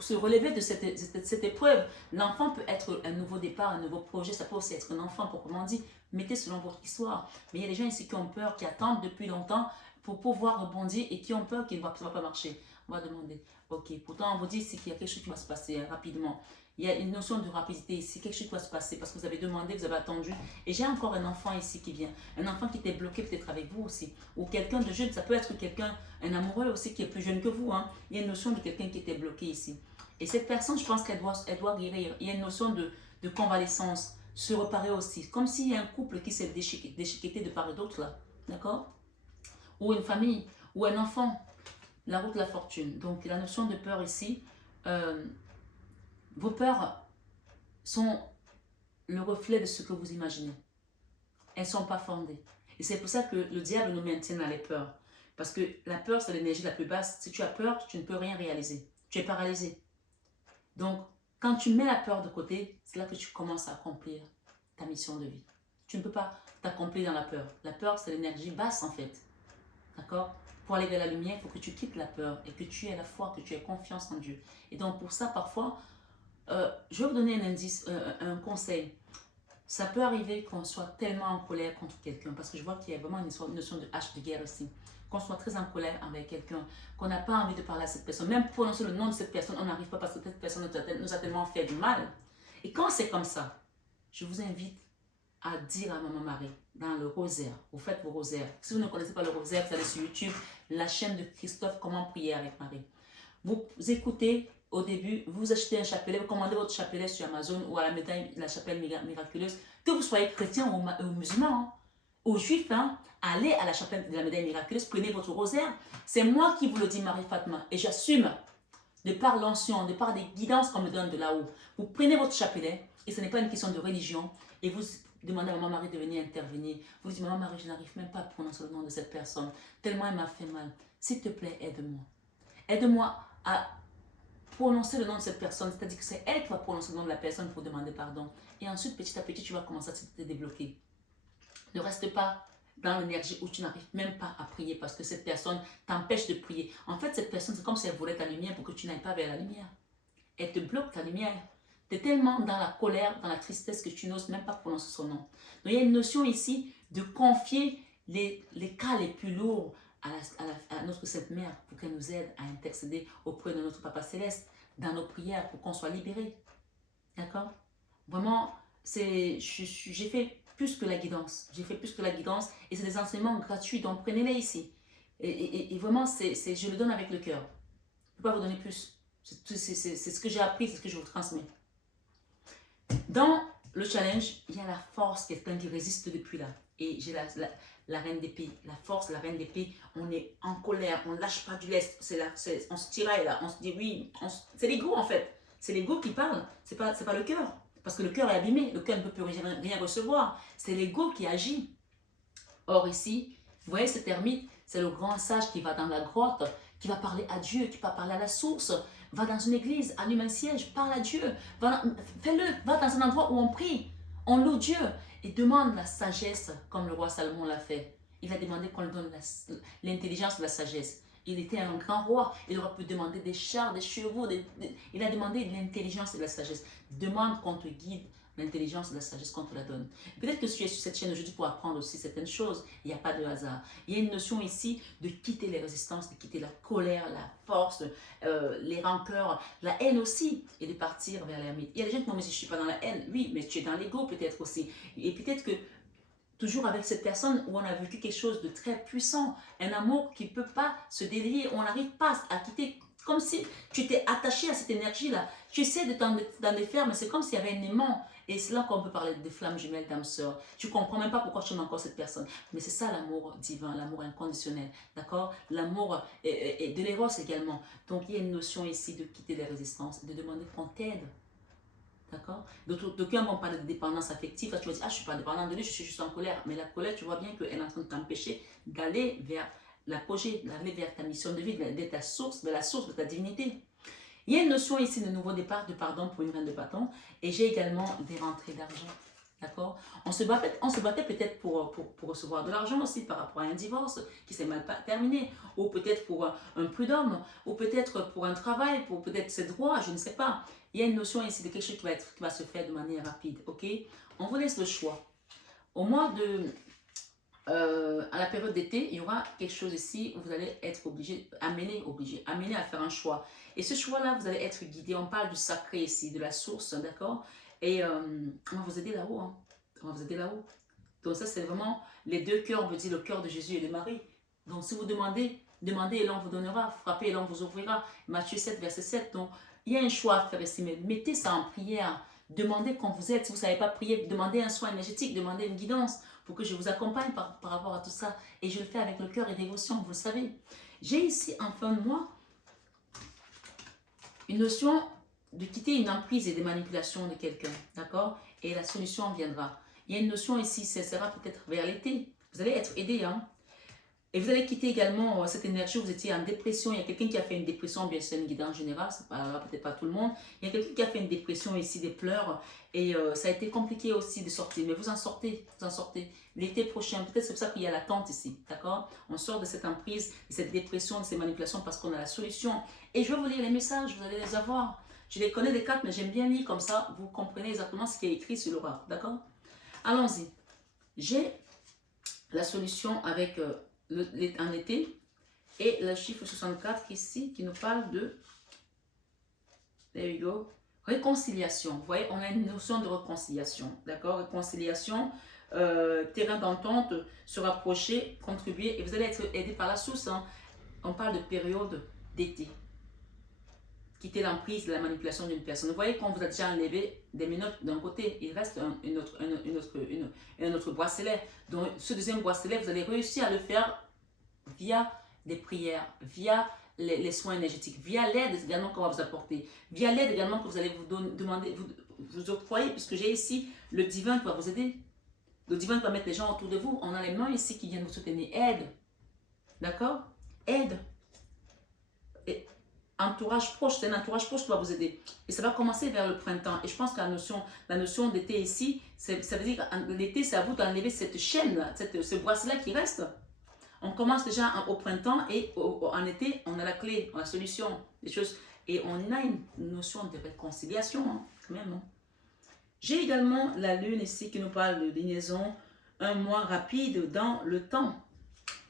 se relever de cette épreuve. L'enfant peut être un nouveau départ, un nouveau projet, ça peut aussi être un enfant proprement dit, Mettez selon votre histoire. Mais il y a des gens ici qui ont peur, qui attendent depuis longtemps pour pouvoir rebondir et qui ont peur qu'il ne va pas marcher. On va demander, ok, pourtant on vous dit ici qu'il y a quelque chose qui va se passer rapidement. Il y a une notion de rapidité ici, quelque chose qui va se passer parce que vous avez demandé, vous avez attendu. Et j'ai encore un enfant ici qui vient, un enfant qui était bloqué peut-être avec vous aussi, ou quelqu'un de jeune, ça peut être quelqu'un, un amoureux aussi qui est plus jeune que vous. Hein. Il y a une notion de quelqu'un qui était bloqué ici. Et cette personne, je pense qu'elle doit guérir. Il y a une notion de convalescence, se reparer aussi. Comme s'il y a un couple qui s'est déchiqueté de part et d'autre là. D'accord? Ou une famille, ou un enfant. La route de la fortune. Donc la notion de peur ici, vos peurs sont le reflet de ce que vous imaginez. Elles ne sont pas fondées. Et c'est pour ça que le diable nous maintient dans les peurs. Parce que la peur, c'est l'énergie la plus basse. Si tu as peur, tu ne peux rien réaliser. Tu es paralysé. Donc, quand tu mets la peur de côté, c'est là que tu commences à accomplir ta mission de vie. Tu ne peux pas t'accomplir dans la peur. La peur, c'est l'énergie basse en fait. D'accord? Pour aller vers la lumière, il faut que tu quittes la peur et que tu aies la foi, que tu aies confiance en Dieu. Et donc pour ça, parfois, je vais vous donner un indice, un conseil. Ça peut arriver qu'on soit tellement en colère contre quelqu'un, parce que je vois qu'il y a vraiment une notion de hache de guerre ici. Qu'on soit très en colère avec quelqu'un, qu'on n'a pas envie de parler à cette personne. Même prononcer le nom de cette personne, on n'arrive pas parce que cette personne nous a tellement fait du mal. Et quand c'est comme ça, je vous invite à dire à Maman Marie, dans le rosaire, vous faites vos rosaires. Si vous ne connaissez pas le rosaire, vous allez sur YouTube, la chaîne de Christophe, Comment prier avec Marie. Vous écoutez au début, vous achetez un chapelet, vous commandez votre chapelet sur Amazon ou à la médaille, la chapelle miraculeuse, que vous soyez chrétien ou musulman, hein, ou juif, hein, allez à la chapelle de la médaille miraculeuse, prenez votre rosaire. C'est moi qui vous le dis, Marie Fatma, et j'assume, de par l'onction, de par des guidances qu'on me donne de là-haut. Vous prenez votre chapelet, et ce n'est pas une question de religion, et vous demandez à Maman Marie de venir intervenir. Vous dites, Maman Marie, je n'arrive même pas à prononcer le nom de cette personne, tellement elle m'a fait mal. S'il te plaît, aide-moi. Aide-moi à prononcer le nom de cette personne, c'est-à-dire que c'est elle qui va prononcer le nom de la personne pour demander pardon. Et ensuite, petit à petit, tu vas commencer à te débloquer. Ne reste pas dans l'énergie où tu n'arrives même pas à prier parce que cette personne t'empêche de prier. En fait, cette personne, c'est comme si elle volait ta lumière pour que tu n'ailles pas vers la lumière. Elle te bloque ta lumière. Tu es tellement dans la colère, dans la tristesse que tu n'oses même pas prononcer son nom. Donc, il y a une notion ici de confier les cas les plus lourds à notre Sainte Mère pour qu'elle nous aide à intercéder auprès de notre Papa Céleste dans nos prières pour qu'on soit libérés. D'accord? Vraiment, j'ai fait plus que la guidance. J'ai fait plus que la guidance et c'est des enseignements gratuits, donc prenez-les ici. Et vraiment, je le donne avec le cœur. Je ne peux pas vous donner plus. C'est ce que j'ai appris, c'est ce que je vous transmets. Dans le challenge, il y a la force, quelqu'un qui résiste depuis là. Et j'ai la reine d'épée, la force, la reine d'épée, on est en colère, on ne lâche pas du lest, on se tiraille là, on se dit oui, c'est l'ego en fait, c'est l'ego qui parle, c'est pas le cœur, parce que le cœur est abîmé, le cœur ne peut plus rien recevoir, c'est l'ego qui agit. Or ici, vous voyez cette ermite, c'est le grand sage qui va dans la grotte, qui va parler à Dieu, qui va parler à la source, va dans une église, allume un siège, parle à Dieu, fais-le, va dans un endroit où on prie, on loue Dieu et demande la sagesse comme le roi Salomon l'a fait. Il a demandé qu'on lui donne l'intelligence de la sagesse. Il était un grand roi, il aurait pu demander des chars, des chevaux, il a demandé l'intelligence et de la sagesse. Demande qu'on te guide, l'intelligence et la sagesse qu'on te la donne. Peut-être que si tu es sur cette chaîne aujourd'hui pour apprendre aussi certaines choses, il n'y a pas de hasard. Il y a une notion ici de quitter les résistances, de quitter la colère, la force, les rancœurs, la haine aussi, et de partir vers l'ermite. Il y a des gens qui m'ont dit, je ne suis pas dans la haine. Oui, mais tu es dans l'ego peut-être aussi. Et peut-être que toujours avec cette personne où on a vécu quelque chose de très puissant, un amour qui ne peut pas se délier, on n'arrive pas à quitter, comme si tu étais attaché à cette énergie-là. Tu essaies de t'en défaire, mais c'est comme s'il y avait un aimant. Et c'est là qu'on peut parler de flammes jumelles, d'âme sœur. Tu ne comprends même pas pourquoi tu aimes encore cette personne. Mais c'est ça l'amour divin, l'amour inconditionnel. D'accord? L'amour et de l'éros également. Donc il y a une notion ici de quitter les résistances, de demander qu'on t'aide. D'accord? D'aucuns vont parler de dépendance affective. Là, tu vas dire, ah, je ne suis pas dépendant de lui, je suis juste en colère. Mais la colère, tu vois bien qu'elle est en train de t'empêcher d'aller vers l'apogée, d'aller vers ta mission de vie, de ta source, de la source de ta divinité. Il y a une notion ici de nouveau départ, de pardon pour une reine de bâton. Et j'ai également des rentrées d'argent. D'accord? On se battait peut-être pour recevoir de l'argent aussi par rapport à un divorce qui s'est mal terminé. Ou peut-être pour un prud'homme. Ou peut-être pour un travail, pour peut-être ses droits, je ne sais pas. Il y a une notion ici de quelque chose qui va se faire de manière rapide. Ok? On vous laisse le choix. au mois de... à la période d'été, il y aura quelque chose ici où vous allez être obligé à faire un choix. Et ce choix-là, vous allez être guidé. On parle du sacré ici, de la source, d'accord? Et on va vous aider là-haut. Hein. On va vous aider là-haut. Donc ça, c'est vraiment les deux cœurs, on veut dire le cœur de Jésus et de Marie. Donc si vous demandez, demandez et l'on vous donnera, frappez et l'on vous ouvrira. Matthieu 7, verset 7. Donc il y a un choix à faire ici, mais mettez ça en prière. Demandez quand vous êtes. Si vous ne savez pas prier, demandez un soin énergétique, demandez une guidance pour que je vous accompagne par rapport à tout ça. Et je le fais avec le cœur et dévotion, vous le savez. J'ai ici en fin de mois une notion de quitter une emprise et des manipulations de quelqu'un, d'accord? Et la solution viendra. Il y a une notion ici, ça sera peut-être vers l'été. Vous allez être aidé, hein? Et vous allez quitter également cette énergie où vous étiez en dépression. Il y a quelqu'un qui a fait une dépression, bien sûr, une guidance générale, ça ne parlera peut-être pas tout le monde. Il y a quelqu'un qui a fait une dépression ici, des pleurs, et ça a été compliqué aussi de sortir. Mais vous en sortez, vous en sortez. L'été prochain, peut-être c'est pour ça qu'il y a l'attente ici, d'accord? On sort de cette emprise, de cette dépression, de ces manipulations parce qu'on a la solution. Et je vais vous lire les messages, vous allez les avoir. Je les connais des cartes, mais j'aime bien lire comme ça, vous comprenez exactement ce qui est écrit sur l'aura, d'accord? Allons-y. J'ai la solution avec... en été, et le chiffre 64 ici qui nous parle de, there we go, réconciliation. Vous voyez, on a une notion de réconciliation, d'accord? Réconciliation, terrain d'entente, se rapprocher, contribuer, et vous allez être aidé par la source. Hein. On parle de période d'été. Quitter l'emprise de la manipulation d'une personne. Vous voyez, quand vous avez déjà enlevé des minutes d'un côté, il reste un autre bracelet. Donc, ce deuxième bracelet, vous allez réussir à le faire via des prières, via les soins énergétiques, via l'aide également qu'on va vous apporter, via l'aide également que vous allez vous demander, vous octroyer, puisque j'ai ici le divin qui va vous aider. Le divin qui va mettre les gens autour de vous. On a les mains ici qui viennent vous soutenir. Aide. D'accord? Aide. Et entourage proche, c'est un entourage proche qui va vous aider. Et ça va commencer vers le printemps. Et je pense que la notion d'été ici, ça veut dire que l'été, c'est à vous d'enlever cette chaîne, ce bracelet qui reste. On commence déjà au printemps et en été, on a la clé, on a la solution, des choses. Et on a une notion de réconciliation, hein, quand même. Hein. J'ai également la lune ici qui nous parle de liaison, un mois rapide dans le temps.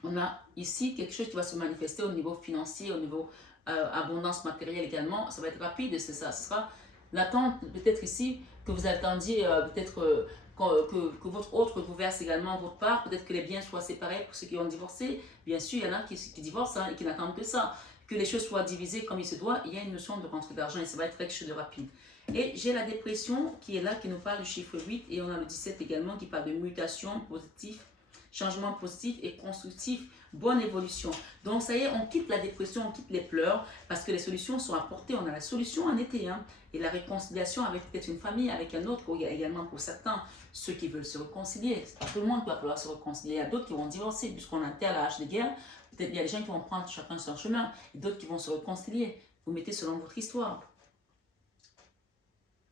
On a ici quelque chose qui va se manifester au niveau financier, au niveau abondance matérielle également. Ça va être rapide, c'est ça. Ce sera l'attente peut-être ici que vous attendiez, peut-être que votre autre vous verse également votre part. Peut-être que les biens soient séparés pour ceux qui ont divorcé. Bien sûr, il y en a qui divorcent hein, et qui n'attendent que ça. Que les choses soient divisées comme il se doit. Il y a une notion de rentrée d'argent et ça va être quelque chose de rapide. Et j'ai la dépression qui est là, qui nous parle du chiffre 8. Et on a le 17 également qui parle de mutation positive, changement positif et constructif, bonne évolution. Donc ça y est, on quitte la dépression, on quitte les pleurs parce que les solutions sont apportées. On a la solution en été. Hein, et la réconciliation avec peut-être une famille, avec un autre, également pour certains, ceux qui veulent se réconcilier. C'est pas tout le monde qui va pouvoir se réconcilier. Il y a d'autres qui vont divorcer puisqu'on est à l'âge de guerre. Peut-être il y a des gens qui vont prendre chacun son chemin et d'autres qui vont se réconcilier. Vous mettez selon votre histoire.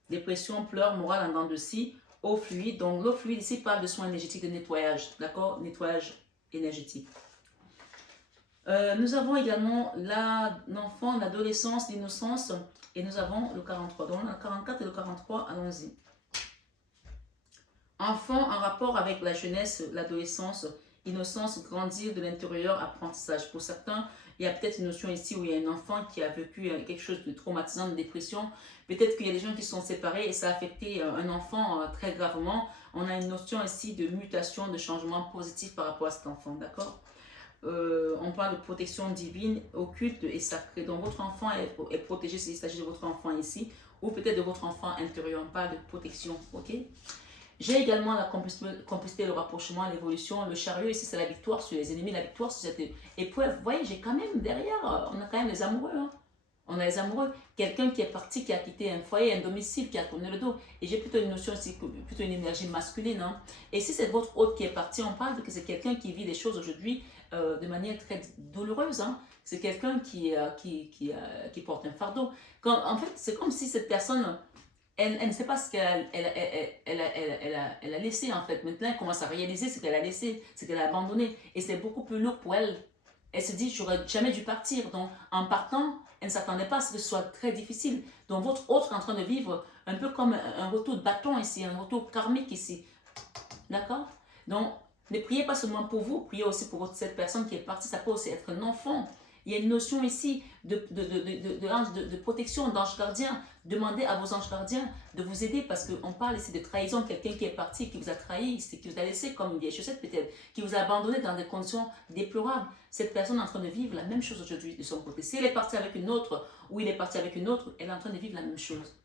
Dépression, pleurs, morale en dents de scie, eau fluide. Donc l'eau fluide ici parle de soins énergétiques, de nettoyage. D'accord? Nettoyage énergétique. Nous avons également l'enfant, l'adolescence, l'innocence et nous avons le 43. Donc on a le 44 et le 43, allons-y. Enfant en rapport avec la jeunesse, l'adolescence, innocence, grandir de l'intérieur, apprentissage. Pour certains, il y a peut-être une notion ici où il y a un enfant qui a vécu quelque chose de traumatisant, de dépression. Peut-être qu'il y a des gens qui sont séparés et ça a affecté un enfant très gravement. On a une notion ici de mutation, de changement positif par rapport à cet enfant, d'accord? On parle de protection divine, occulte et sacrée. Donc votre enfant est protégé s'il s'agit de votre enfant ici, ou peut-être de votre enfant intérieur. On parle de protection, ok? J'ai également la complicité, le rapprochement, l'évolution. Le chariot ici, c'est la victoire sur les ennemis, la victoire sur cette épreuve. Vous voyez, j'ai quand même derrière, on a quand même les amoureux. Hein. On a les amoureux. Quelqu'un qui est parti, qui a quitté un foyer, un domicile, qui a tourné le dos. Et j'ai plutôt une notion aussi, plutôt une énergie masculine. Hein. Et si c'est votre hôte qui est parti, on parle que c'est quelqu'un qui vit des choses aujourd'hui de manière très douloureuse. Hein. C'est quelqu'un qui porte un fardeau. En fait, c'est comme si cette personne... Elle ne sait pas ce qu'elle a laissé en fait. Maintenant, elle commence à réaliser ce qu'elle a laissé, ce qu'elle a abandonné. Et c'est beaucoup plus lourd pour elle. Elle se dit, j'aurais jamais dû partir. Donc, en partant, elle ne s'attendait pas à ce que ce soit très difficile. Donc, votre autre est en train de vivre un peu comme un retour de bâton ici, un retour karmique ici. D'accord? Donc, ne priez pas seulement pour vous, priez aussi pour cette personne qui est partie. Ça peut aussi être un enfant. Il y a une notion ici de protection, d'ange gardien. Demandez à vos anges gardiens de vous aider parce qu'on parle ici de trahison. Quelqu'un qui est parti, qui vous a trahi, qui vous a laissé comme une vieille chaussette peut-être, qui vous a abandonné dans des conditions déplorables. Cette personne est en train de vivre la même chose aujourd'hui de son côté. Si elle est partie avec une autre ou il est parti avec une autre, elle est en train de vivre la même chose.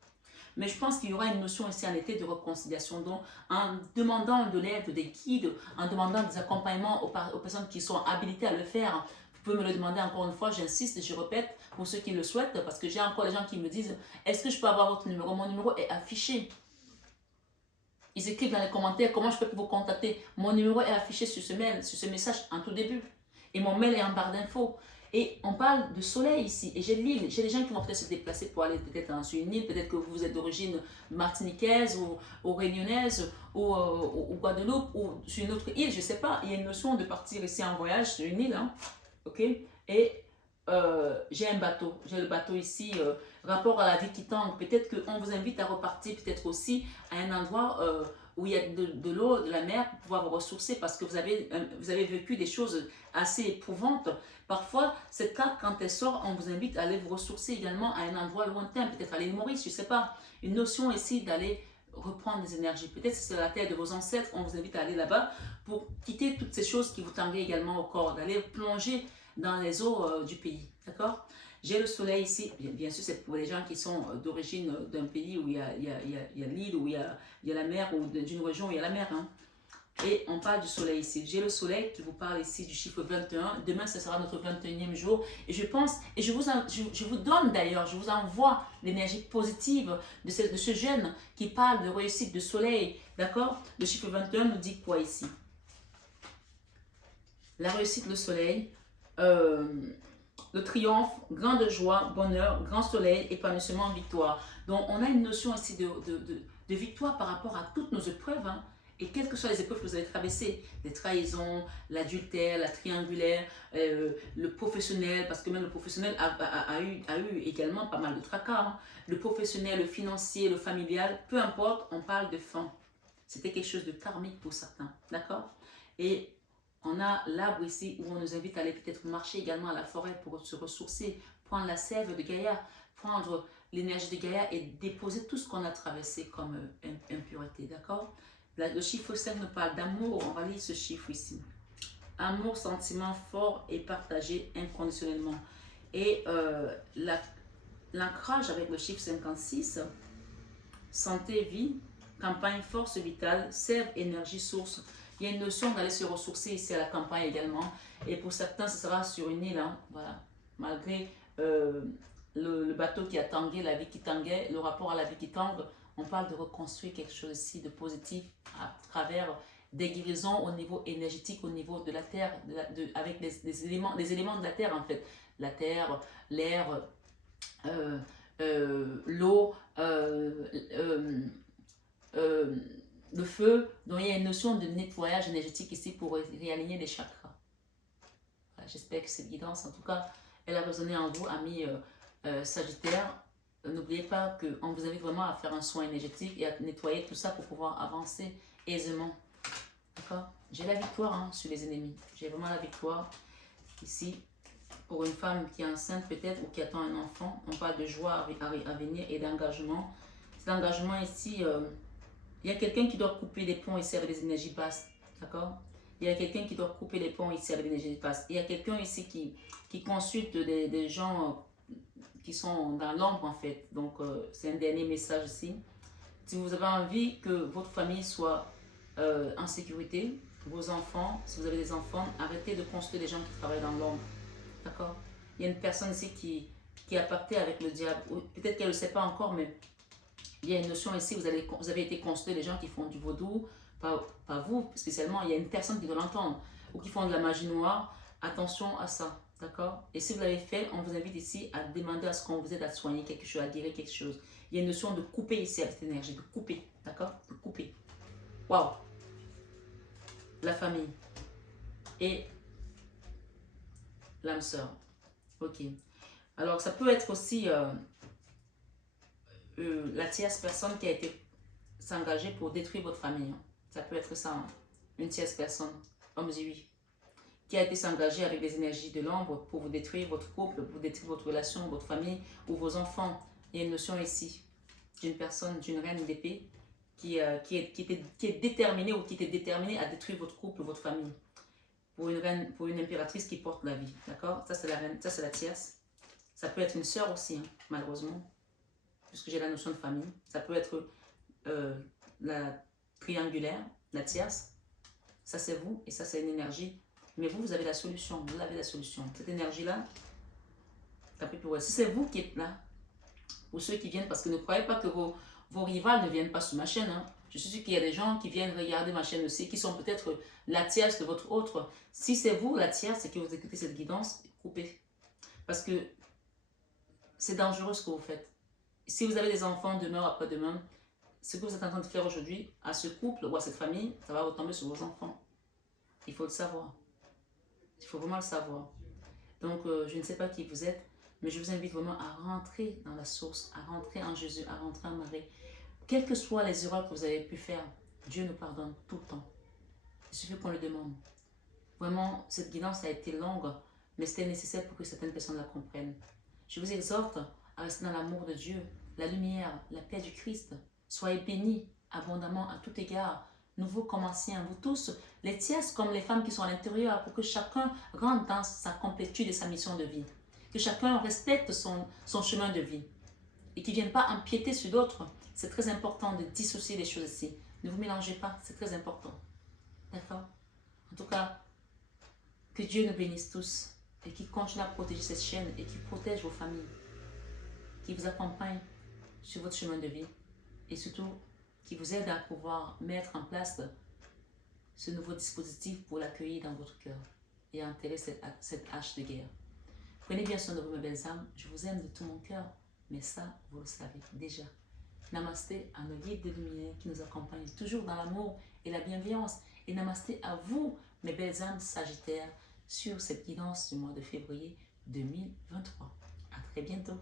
Mais je pense qu'il y aura une notion ici en été de réconciliation. Donc, en demandant de l'aide, des guides, en demandant des accompagnements aux personnes qui sont habilitées à le faire, vous pouvez me le demander encore une fois, j'insiste, je répète, pour ceux qui le souhaitent, parce que j'ai encore des gens qui me disent, est-ce que je peux avoir votre numéro? Mon numéro est affiché. Ils écrivent dans les commentaires comment je peux vous contacter. Mon numéro est affiché sur ce mail, sur ce message en tout début. Et mon mail est en barre d'infos. Et on parle de soleil ici. Et j'ai l'île. J'ai des gens qui vont peut-être se déplacer pour aller peut-être sur une île. Peut-être que vous êtes d'origine martiniquaise ou réunionnaise ou Guadeloupe ou sur une autre île. Je ne sais pas. Il y a une notion de partir ici en voyage sur une île. Hein. OK? Et j'ai un bateau. J'ai le bateau ici. Rapport à la vie qui tangue. Peut-être qu'on vous invite à repartir peut-être aussi à un endroit où il y a de l'eau, de la mer pour pouvoir vous ressourcer parce que vous avez vécu des choses assez éprouvantes. Parfois, cette carte, quand elle sort, on vous invite à aller vous ressourcer également à un endroit lointain, peut-être à l'île Maurice, je ne sais pas. Une notion ici d'aller reprendre des énergies. Peut-être que c'est la terre de vos ancêtres, on vous invite à aller là-bas pour quitter toutes ces choses qui vous tanguaient également au corps, d'aller plonger dans les eaux du pays. D'accord? J'ai le soleil ici, bien sûr c'est pour les gens qui sont d'origine d'un pays où il y a l'île, où il y a la mer, ou d'une région où il y a la mer. Hein. Et on parle du soleil ici. J'ai le soleil qui vous parle ici du chiffre 21. Demain, ce sera notre 21e jour. Et je pense, et je vous donne d'ailleurs, je vous envoie l'énergie positive de ce jeune qui parle de réussite, de soleil. D'accord? Le chiffre 21 nous dit quoi ici? La réussite, le soleil, le triomphe, grande joie, bonheur, grand soleil, épanouissement, victoire. Donc, on a une notion ici de victoire par rapport à toutes nos épreuves. Hein. Et quelles que soient les épreuves que vous avez traversées, les trahisons, l'adultère, la triangulaire, le professionnel, parce que même le professionnel a eu également pas mal de tracas. Hein. Le professionnel, le financier, le familial, peu importe, on parle de fin. C'était quelque chose de karmique pour certains. D'accord? Et on a l'arbre ici où on nous invite à aller peut-être marcher également à la forêt pour se ressourcer, prendre la sève de Gaïa, prendre l'énergie de Gaïa et déposer tout ce qu'on a traversé comme impureté. D'accord? Le chiffre 5 nous parle d'amour. On va lire ce chiffre ici. Amour, sentiment fort et partagé inconditionnellement. Et l'ancrage avec le chiffre 56, santé, vie, campagne, force vitale, sève, énergie, source. Il y a une notion d'aller se ressourcer ici à la campagne également. Et pour certains, ce sera sur une île. Hein, voilà. Malgré le bateau qui a tangué, la vie qui tanguait, le rapport à la vie qui tangue, on parle de reconstruire quelque chose ici de positif à travers des guérisons au niveau énergétique, au niveau de la terre, avec des éléments de la terre en fait. La terre, l'air, l'eau, le feu. Donc il y a une notion de nettoyage énergétique ici pour réaligner les chakras. Voilà, j'espère que cette guidance, en tout cas, elle a résonné en vous, amis Sagittaire. N'oubliez pas qu'on vous invite vraiment à faire un soin énergétique et à nettoyer tout ça pour pouvoir avancer aisément. D'accord? J'ai la victoire hein, sur les ennemis. J'ai vraiment la victoire ici. Pour une femme qui est enceinte peut-être ou qui attend un enfant, on parle de joie à venir et d'engagement. Cet engagement ici, il y a quelqu'un qui doit couper les ponts ici avec des énergies basses. D'accord? Il y a quelqu'un qui doit couper les ponts ici avec des énergies basses. Il y a quelqu'un ici qui consulte des gens qui sont dans l'ombre en fait. Donc c'est un dernier message ici. Si vous avez envie que votre famille soit en sécurité, vos enfants, si vous avez des enfants, arrêtez de consulter des gens qui travaillent dans l'ombre. D'accord? Il y a une personne ici qui a pacté avec le diable. Peut-être qu'elle ne le sait pas encore, mais il y a une notion ici, vous avez été consulter les gens qui font du vaudou, pas vous spécialement, il y a une personne qui doit l'entendre, ou qui font de la magie noire. Attention à ça. D'accord? Et si vous l'avez fait, on vous invite ici à demander à ce qu'on vous aide à soigner quelque chose, à guérir quelque chose. Il y a une notion de couper ici avec cette énergie, de couper. D'accord? De couper. Waouh! La famille. Et l'âme sœur. Ok. Alors, ça peut être aussi la tierce personne qui a été s'engager pour détruire votre famille. Hein. Ça peut être ça. Hein. une tierce personne, homme et oui, qui a été s'engager avec les énergies de l'ombre pour vous détruire votre couple, pour détruire votre relation, votre famille ou vos enfants. Il y a une notion ici d'une personne, d'une reine d'épée qui est déterminée ou qui était déterminée à détruire votre couple, votre famille. Pour une reine, pour une impératrice qui porte la vie. D'accord? Ça, c'est la reine, ça, c'est la tierce. Ça peut être une sœur aussi, hein, malheureusement, puisque j'ai la notion de famille. Ça peut être la triangulaire, la tierce. Ça, c'est vous et ça, c'est une énergie. Mais vous, vous avez la solution. Vous avez la solution. Cette énergie-là, si c'est vous qui êtes là, ou ceux qui viennent, parce que ne croyez pas que vos rivales ne viennent pas sur ma chaîne. Hein. Je suis sûr qu'il y a des gens qui viennent regarder ma chaîne aussi, qui sont peut-être la tierce de votre autre. Si c'est vous la tierce et que vous écoutez cette guidance, coupez. Parce que c'est dangereux ce que vous faites. Si vous avez des enfants demain ou après-demain, ce que vous êtes en train de faire aujourd'hui à ce couple ou à cette famille, ça va retomber sur vos enfants. Il faut le savoir. Il faut vraiment le savoir. Donc, je ne sais pas qui vous êtes, mais je vous invite vraiment à rentrer dans la source, à rentrer en Jésus, à rentrer en Marie. Quelles que soient les erreurs que vous avez pu faire, Dieu nous pardonne tout le temps. Il suffit qu'on le demande. Vraiment, cette guidance a été longue, mais c'était nécessaire pour que certaines personnes la comprennent. Je vous exhorte à rester dans l'amour de Dieu, la lumière, la paix du Christ. Soyez bénis abondamment à tout égard. Nouveau comme ancien, vous tous, les tierces comme les femmes qui sont à l'intérieur, pour que chacun rentre dans sa complétude et sa mission de vie. Que chacun respecte son chemin de vie. Et qu'il ne vienne pas empiéter sur d'autres. C'est très important de dissocier les choses ici. Ne vous mélangez pas, c'est très important. D'accord? En tout cas, que Dieu nous bénisse tous et qu'il continue à protéger cette chaîne et qu'il protège vos familles, qu'il vous accompagne sur votre chemin de vie et surtout qui vous aide à pouvoir mettre en place ce nouveau dispositif pour l'accueillir dans votre cœur et à enterrer cette hache de guerre. Prenez bien soin de vous, mes belles âmes. Je vous aime de tout mon cœur, mais ça, vous le savez déjà. Namasté à nos guides de lumière qui nous accompagnent toujours dans l'amour et la bienveillance. Et namasté à vous, mes belles âmes sagittaires, sur cette guidance du mois de février 2023. À très bientôt.